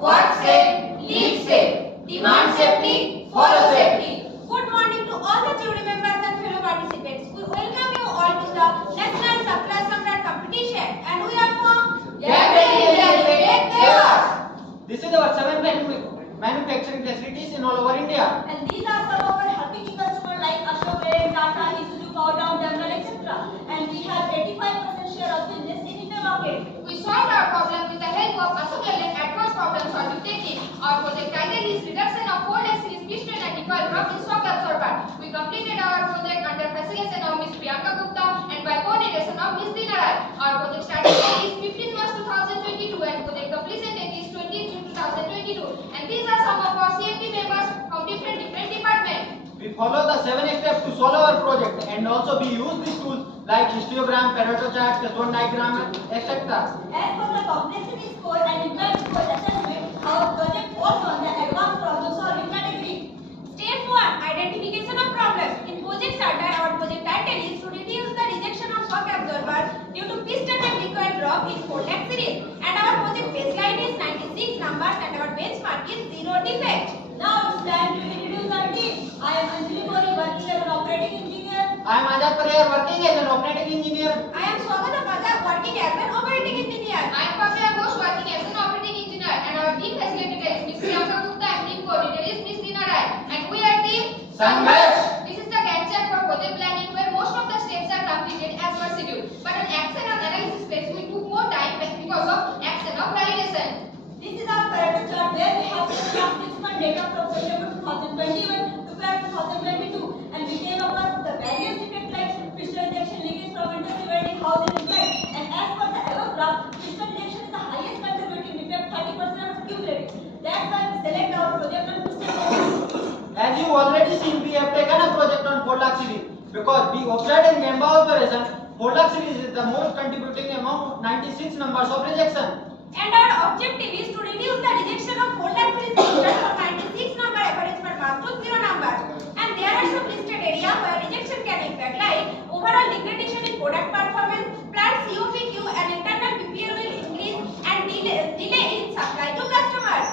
What safe, lead safe. Demand safety, follow safety. Good morning to all the jury members and fellow participants. We welcome you all to the National Supplier Samrat competition, and we are from Gabriel, Dewas. This is our 7 manufacturing facilities in all over India. And these are some of our happy customers like Ashok, Tata, Isuzu, Powdown, Gabriel, etc. And we have 85% share of business in India market. We solved our problem with the help of Supplier advanced problem solving technique. Our project title is reduction of 4 series piston and recoil drop in shock absorber. We completed our project under facilitation of Ms. Priyanka Gupta and by coordination of Ms. Dinarai. Our project starting date is 15 March 2022 and project completion date is 20 June 2022. And these are some of our CFT members from different departments. We follow the 7 steps to solve our project, and also we use these tools like histogram, Pareto chart, zone diagram, etc. As for the complexity score and impact score assessment, our project falls on the advanced problem solving category. Step 1. Identification of problems. In project starter, our project title is to reduce the rejection of shock absorber due to piston and recoil drop in 4 lakh series. And our project baseline is 96 numbers and our benchmark is 0 defect. Now it's time to introduce our team. I am Anjali Puri, working as an operating engineer. I am Ajat Pariyar, working as an operating engineer. I am Swagata Paja, working as an operating engineer. I am Pavya Ghosh, working as an operating engineer, and our team facilitator is Ms. Priyanka Gupta and team coordinator is Ms. Dinarai. And we are team Samrat. This is the Gantt chart for project planning where most of the steps are completed as per schedule. But in action and analysis phase we took more time because of action of validation. This is our Pareto chart where we have taken our 6-month data from September 2021 to February 2022, and we came across the various defects like piston rejection, leakage from internal welding, housing defect. And as per the above graph, piston rejection is the highest contributing defect, 30% of cumulative. That's why we select our project on piston rejection. As you already seen, we have taken a project on 4 lakh series because we observed in Gamba operation 4 lakh series is the most contributing among 96 numbers of rejection. And our objective is to reduce the rejection of 4 lakh series piston from 96 number average per month to 0 numbers. And there are some listed areas where rejection can impact, like overall degradation in product performance, plant COPQ and internal PPR will increase, and delay in supply to customers.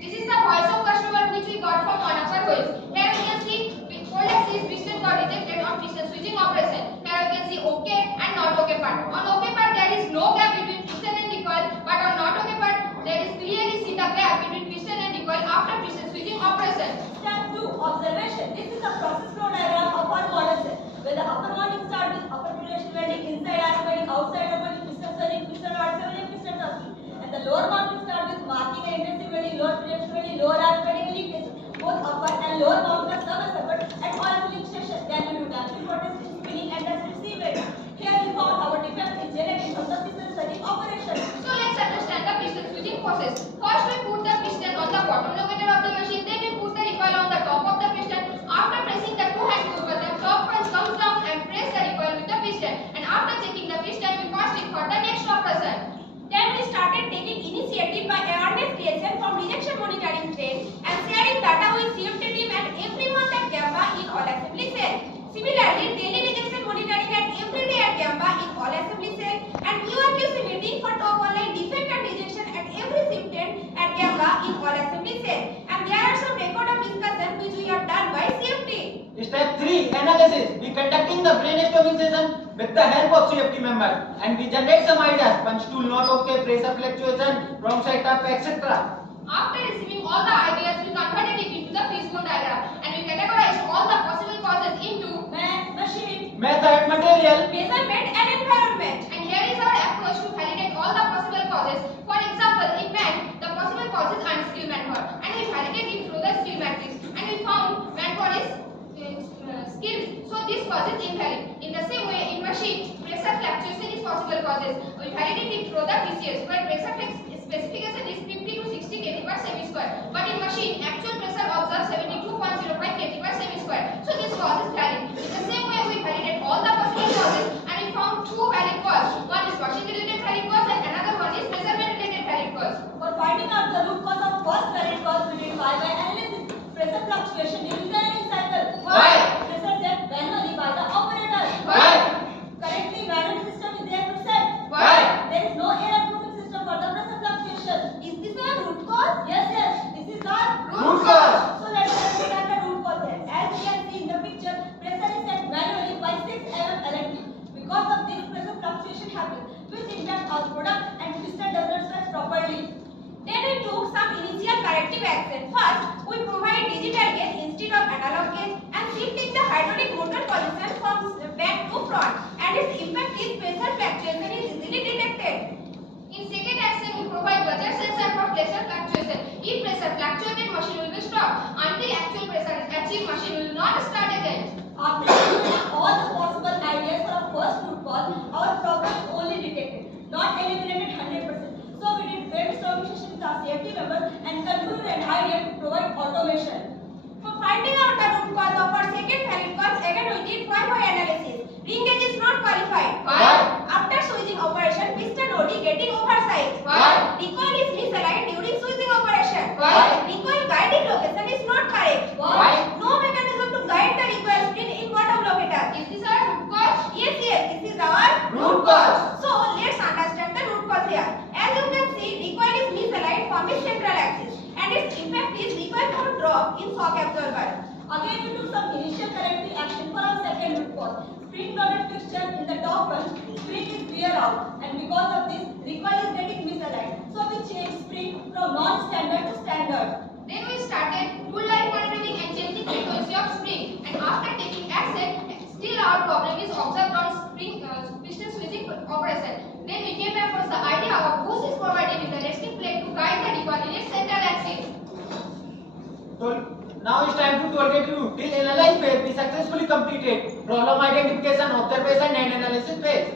This is the voice of customer which we got from one of our holes. Here we can see 4 lakh series piston got rejected on piston switching operation. Here we can see okay and not okay part. On okay part there is no gap between piston and recoil, but on not okay part there is clearly see the gap between piston and recoil after piston switching operation. Step 2. Observation. This is a process flow diagram of our model cell, where the upper mounting starts with upper projection welding, inside arc welding, outside arc welding, piston surging, piston rod welding, piston turning. And the lower mounting starts with marking and intensive welding, lower projection welding, lower arc welding, and leakage. Both upper and lower mounting are sub-separate at oil filling station. Then we do damping for testing, spinning, and test receive it. Here we found our defect is generating from the piston surging operation. So let's understand the piston switching process. First we put the piston on the bottom locator of the machine, then we put the recoil on the top of the piston. After pressing the two hand push button, top punch comes down and press the recoil with the piston. And after checking the piston, we passed it for the next operation. Then we started taking initiative by awareness creation from rejection monitoring train and sharing data with CFT team and every month at Gamba in all assembly cell. Similarly, daily rejection monitoring at every day at Gamba in all assembly cell, and URQC meeting for top online defect and rejection at every shift end at Gamba in all assembly cell. And there are some record of discussion which we have done by CFT. Step 3. Analysis. We conducting the brainstorming session with the help of CFT members, and we generate some ideas: punch tool not okay, pressure fluctuation, wrong side up, etc. After receiving all the ideas, we converted it into the fishbone diagram and we categorized all the possible causes into Man, machine, Method, material. measurement, and environment. and here is our approach to validate all the possible causes. For example, in man, the possible cause is unskilled manpower and we validate it through the skill matrix and we found manpower is skilled, so this cause is invalid. In the same way, in machine, pressure fluctuation is possible causes. We validate it through the PCS where pressure specification is 50 to 60 kg per semi square, but in machine actual pressure observed 72.05 kg per semi square, so this cause is valid. In the same way, we validate all the possible causes and we found two valid causes. One is machine related valid cause and another one is measurement related valid cause. For finding out the root cause of first valid cause, we did by analysis. Pressure fluctuation during the running cycle. Why? Pressure set manually by the operator. Why? Currently, manual system is there to set. Why? There is no error proofing system for the pressure fluctuation. Is this a root cause? Yes, its impact is pressure fluctuation is easily detected. In second action, we provide budget sensor for pressure fluctuation. If pressure fluctuated, machine will be stopped. Until actual pressure is achieved, machine will not start again. After considering all the possible ideas for our first root cause, our problem is only detected, not eliminated 100%. So we did brainstorming session with our safety members and concluded an idea to provide automation. For finding out the root cause of our second valid cause, again we did 5-why analysis. Ring gauge is not qualified. Why? After switching operation, piston OD getting oversized. Why? Recoil is misaligned during switching operation. Why? Recoil guiding location is not correct. Why? No mechanism to guide the recoil spring in bottom locator. Is this our root cause? Yes, this is our Root cause. So let's understand the root cause here. As you can see, recoil is misaligned from its central axis and its impact is recoil force drop in shock absorber. Again, we took some initial corrective action for our second root cause. Spring loaded fixture in the top one, spring is wear out and because of this, recoil is getting misaligned. So we changed spring from non-standard to standard. Then we started tool line monitoring and changing frequency of spring. And after taking action, still our problem is observed on spring piston switching operation. Then we came across the idea of boost is provided in the resting plate to guide the recoil in its central axis. So now it's time to tollgate review. Till analyze phase, we successfully completed problem identification, observation and analysis phase.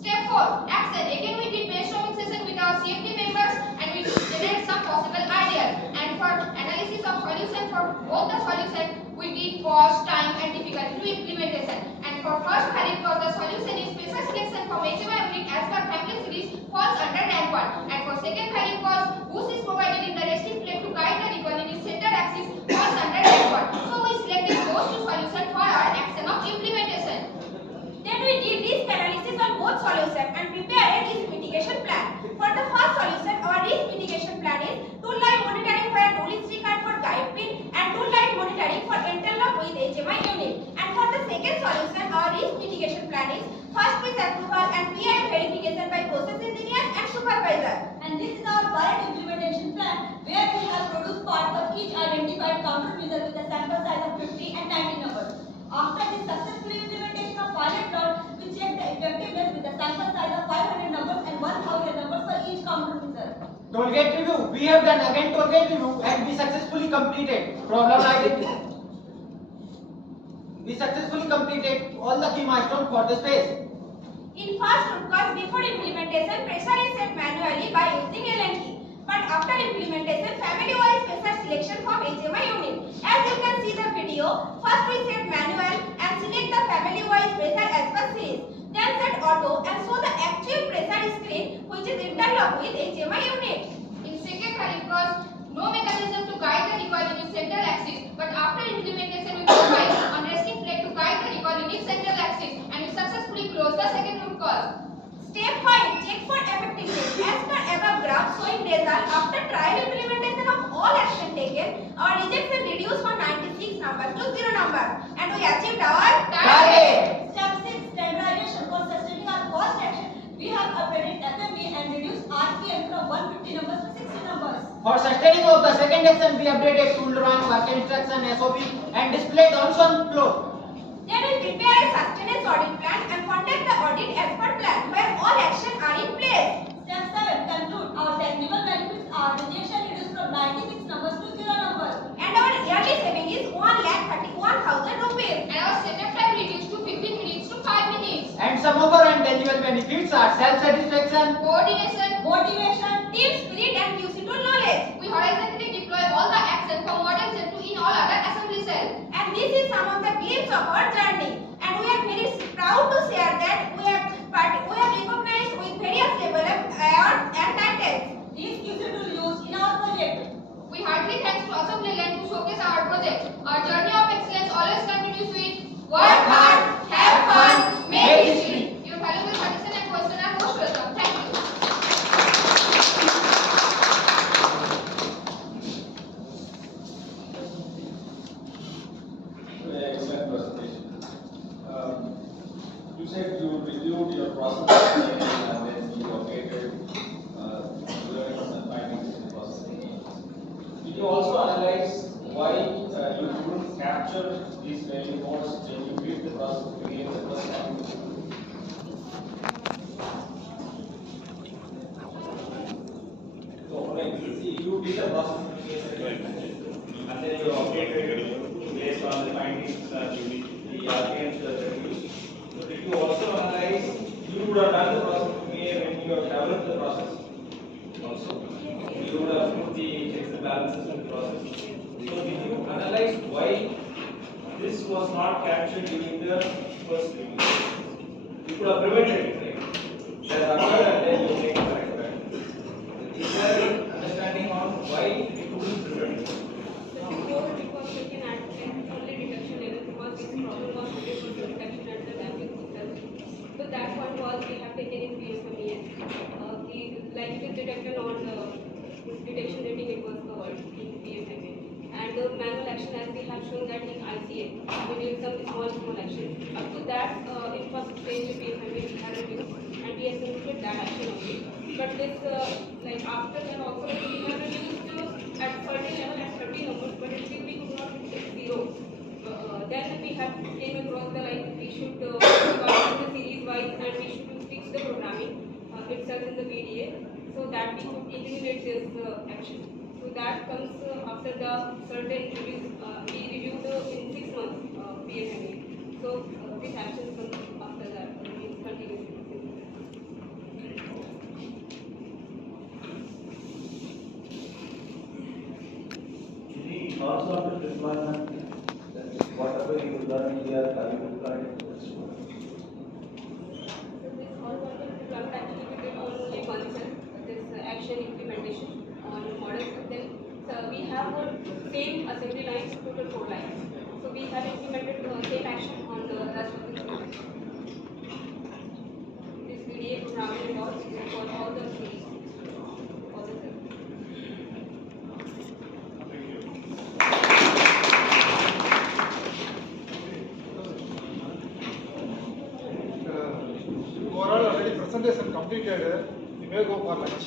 Step 4. Action. Again we did brainstorming session with our safety members and we generated some possible ideas. And for analysis of solution for both the solution, we did cost, time and difficulty to implementation. And for first valid cause, the solution is special selection from HMI unit as per family series falls under rank 1. And for second valid cause, boost is provided in the resting plate to guide the recoil in its center axis falls under rank 1. So we selected those two solutions for our action of implementation. Then we did risk analysis on both solutions and prepared a risk mitigation plan. For the first solution, our risk mitigation plan is tool line monitoring where tool is required for guide pin and tool line monitoring for interlock with HMI unit. And for the second solution, our risk mitigation plan is first piece approval and PI verification by process engineer and supervisor. And this is our current implementation plan where we have produced part for each identified countermeasure with a sample size of 50 and 90 numbers. After the successful implementation of pilot round, we check the effectiveness with a sample size of 500 numbers and 1000 numbers for each countermeasure. Tollgate review. We have done again tollgate review and we successfully completed problem identification. We successfully completed all the key milestones for this phase. In first root cause, before implementation, pressure is set manually by using Allen key. But after implementation, family-wise pressure selection from HMI unit. As you can see the video, first we set manual and select the family-wise pressure as per series. Then set auto and show the actual pressure screen which is interlocked with HMI unit. In second valid cause, no mechanism to guide the recoil in its central axis. But after implementation, we provide on resting plate to guide the recoil in its central axis and we successfully close the second root cause. Step 5. Check for effectiveness. As per above graph showing result after trial implementation of all action taken, our rejection reduced from 96 numbers to 0 numbers and we achieved our Target. Step 6. Standardization. For sustaining our cost action, we have upgraded FMV and reduced RPM from 150 numbers to 60 numbers. For sustaining of the second action, we updated tool drawing, work instruction, SOP and displayed also on floor. Then we prepare a sustenance audit plan and conduct the audit as per plan where all actions are in place. Step 7. Conclude. Our technical benefits are rejection reduced from 96 numbers to 0 numbers and our yearly saving is 1,31,000 rupees. And our setup time reduced to 15 minutes to 5 minutes. And some of our intangible benefits are self-satisfaction, Coordination. Motivation, team spirit and QC tool knowledge. We horizontally deploy all the action from model Z to in all other assembly cells. And this is some of the glimpse of our journey. And we are very proud to share that we have recognized with various level of awards and titles. These QC tool used in our project. We heartily thanks to Assembly Line to showcase our project. Our journey of excellence always continues with Work hard, have fun, make history. Your valuable suggestion and question are most welcome. Thank you. Excellent presentation. You said you reviewed your process and then you updated learnings and findings in the process. Did you also analyze why you couldn't capture these value nodes when you built the process again the first time? process and then you updated it based on the findings that the RPMs were reduced. So did you also analyze, you would have done the process when you have developed the process also? You would have put the checks and balances in the process. So did you analyze why this was not captured during the first review? You could have prevented it, right? That occurred and then you make a correct back. Is there an understanding on why it couldn't prevent it? Before it was taken at only detection level because this problem was related to detection at the damping itself. So that point was we have taken in PSMES. Like it is detected on the detection rating, it was covered in PSMA. And the manual action, as we have shown that in ICA, we did some small action. Up to that, in first stage of PSMA, we had reviewed and we executed that action only. But this, like after that also, we have reduced at certain level at 30 numbers, but still we could not hit 0. Then we have came across the like we should divide the series wise and we should fix the programming itself in the VDA so that we could eliminate this action. So that comes after the certain reviews. We reviewed in 6 months PSMA. So this action comes after that. Means continuously. Any thoughts on the deployment? That whatever you learn here, can you apply it to this one? So this horizontal deployment actually we did only once this action implementation on models. Then we have a same assembly lines, total 4 lines. So we have implemented the same action on the rest of the code. This VDA programming and all for all the series, all the cells. Overall, already presentation completed. You may go for lunch.